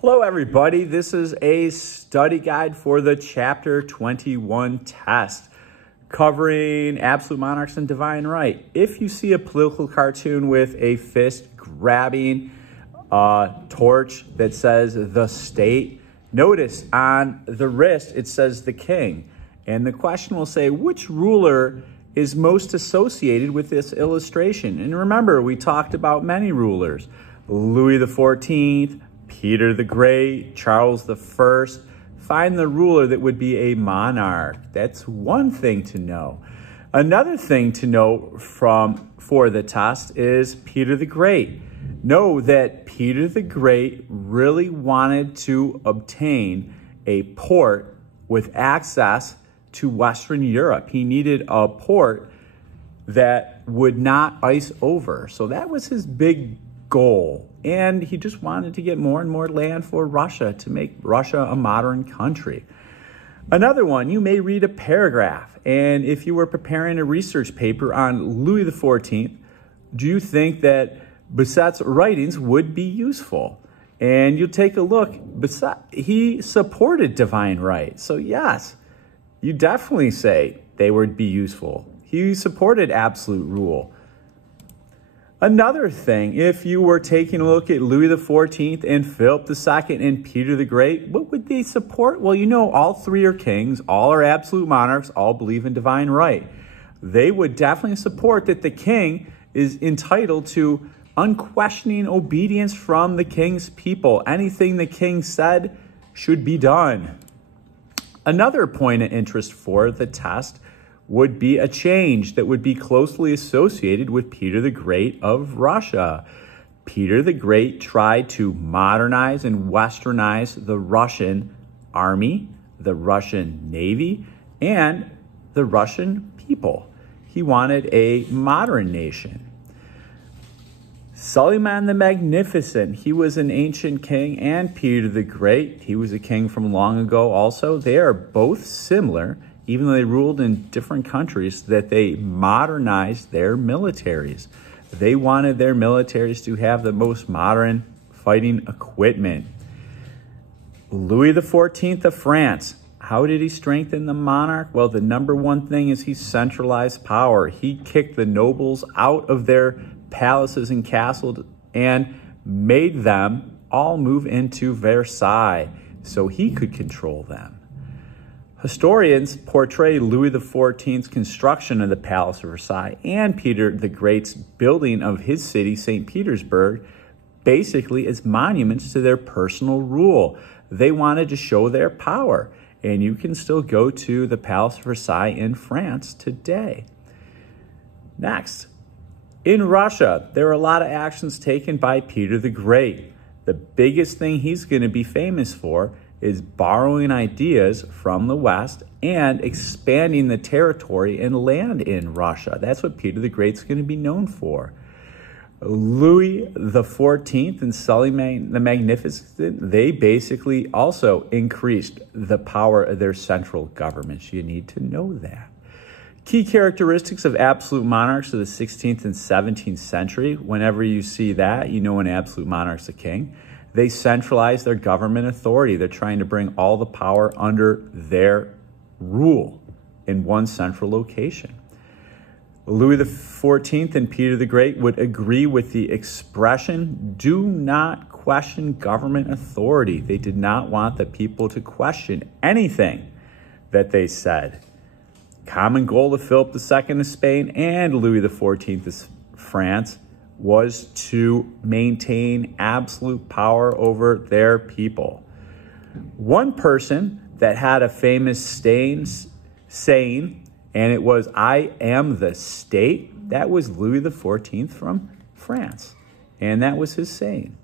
Hello, everybody. This is a study guide for the Chapter 21 test covering absolute monarchs and divine right. If you see a political cartoon with a fist grabbing a torch that says the state, notice on the wrist it says the king. And the question will say, which ruler is most associated with this illustration? And remember, we talked about many rulers. Louis XIV, Peter the Great, Charles the First. Find the ruler that would be a monarch. That's one thing to know. Another thing to know for the test is Peter the Great. Know that Peter the Great really wanted to obtain a port with access to Western Europe. He needed a port that would not ice over. So that was his big goal. And he just wanted to get more and more land for Russia to make Russia a modern country. Another one, you may read a paragraph. And if you were preparing a research paper on Louis XIV, do you think that Bossuet's writings would be useful? And you'll take a look. Bossuet, he supported divine right. So yes, you definitely say they would be useful. He supported absolute rule. Another thing, if you were taking a look at Louis XIV and Philip II and Peter the Great, what would they support? Well, you know, all three are kings, all are absolute monarchs, all believe in divine right. They would definitely support that the king is entitled to unquestioning obedience from the king's people. Anything the king said should be done. Another point of interest for the test would be a change that would be closely associated with Peter the Great of Russia. Peter the Great tried to modernize and westernize the Russian army, the Russian navy, and the Russian people. He wanted a modern nation. Suleiman the Magnificent, he was an ancient king, and Peter the Great, he was a king from long ago also. They are both similar, even though they ruled in different countries, that they modernized their militaries. They wanted their militaries to have the most modern fighting equipment. Louis XIV of France, how did he strengthen the monarch? Well, the number one thing is he centralized power. He kicked the nobles out of their palaces and castles and made them all move into Versailles so he could control them. Historians portray Louis XIV's construction of the Palace of Versailles and Peter the Great's building of his city, St. Petersburg, basically as monuments to their personal rule. They wanted to show their power, and you can still go to the Palace of Versailles in France today. Next, in Russia, there are a lot of actions taken by Peter the Great. The biggest thing he's going to be famous for is borrowing ideas from the West and expanding the territory and land in Russia. That's what Peter the Great's going to be known for. Louis XIV and Suleiman the Magnificent, they basically also increased the power of their central governments. You need to know that. Key characteristics of absolute monarchs of the 16th and 17th century. Whenever you see that, you know an absolute monarch's a king. They centralize their government authority. They're trying to bring all the power under their rule in one central location. Louis XIV and Peter the Great would agree with the expression, do not question government authority. They did not want the people to question anything that they said. Common goal of Philip II of Spain and Louis XIV of France was to maintain absolute power over their people. One person that had a famous saying, and it was, I am the state, that was Louis XIV from France. And that was his saying.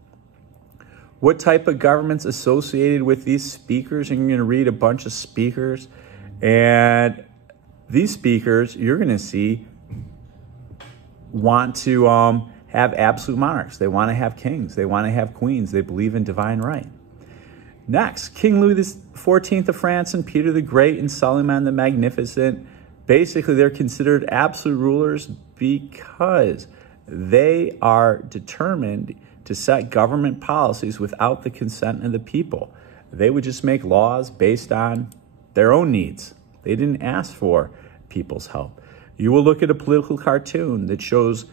What type of government's associated with these speakers? And you're going to read a bunch of speakers. And these speakers, you're going to see, want to have absolute monarchs. They want to have kings. They want to have queens. They believe in divine right. Next, King Louis XIV of France and Peter the Great and Suleiman the Magnificent, basically they're considered absolute rulers because they are determined to set government policies without the consent of the people. They would just make laws based on their own needs. They didn't ask for people's help. You will look at a political cartoon that shows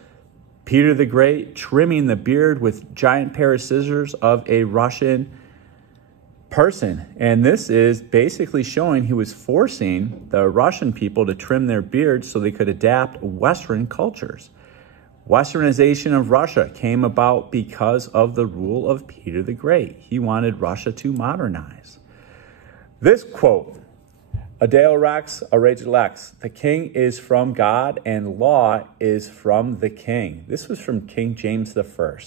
Peter the Great trimming the beard with giant pair of scissors of a Russian person. And this is basically showing he was forcing the Russian people to trim their beards so they could adapt Western cultures. Westernization of Russia came about because of the rule of Peter the Great. He wanted Russia to modernize. This quote, Adeo Rex, Aurege Lex, the king is from God and law is from the king. This was from King James I.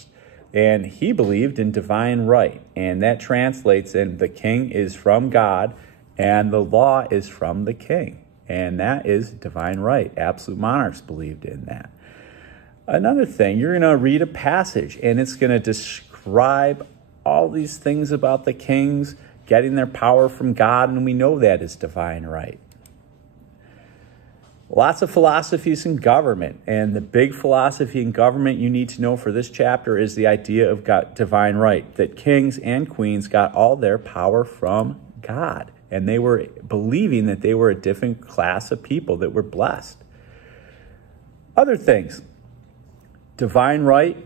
And he believed in divine right. And that translates in the king is from God and the law is from the king. And that is divine right. Absolute monarchs believed in that. Another thing, you're going to read a passage and it's going to describe all these things about the kings getting their power from God, and we know that is divine right. Lots of philosophies in government, and the big philosophy in government you need to know for this chapter is the idea of divine right, that kings and queens got all their power from God, and they were believing that they were a different class of people that were blessed. Other things, divine right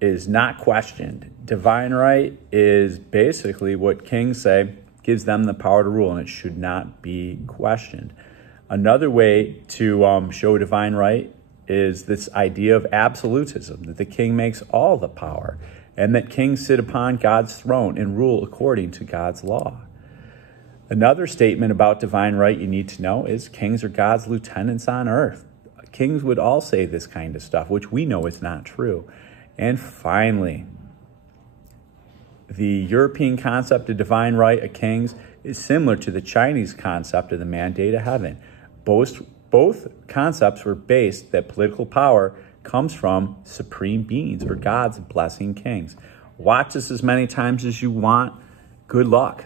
is not questioned. Divine right is basically what kings say gives them the power to rule, and it should not be questioned. Another way to show divine right is this idea of absolutism, that the king makes all the power, and that kings sit upon God's throne and rule according to God's law. Another statement about divine right you need to know is kings are God's lieutenants on earth. Kings would all say this kind of stuff, which we know is not true. And finally, the European concept of divine right of kings is similar to the Chinese concept of the mandate of heaven. Both concepts were based that political power comes from supreme beings or God's blessing kings. Watch this as many times as you want. Good luck.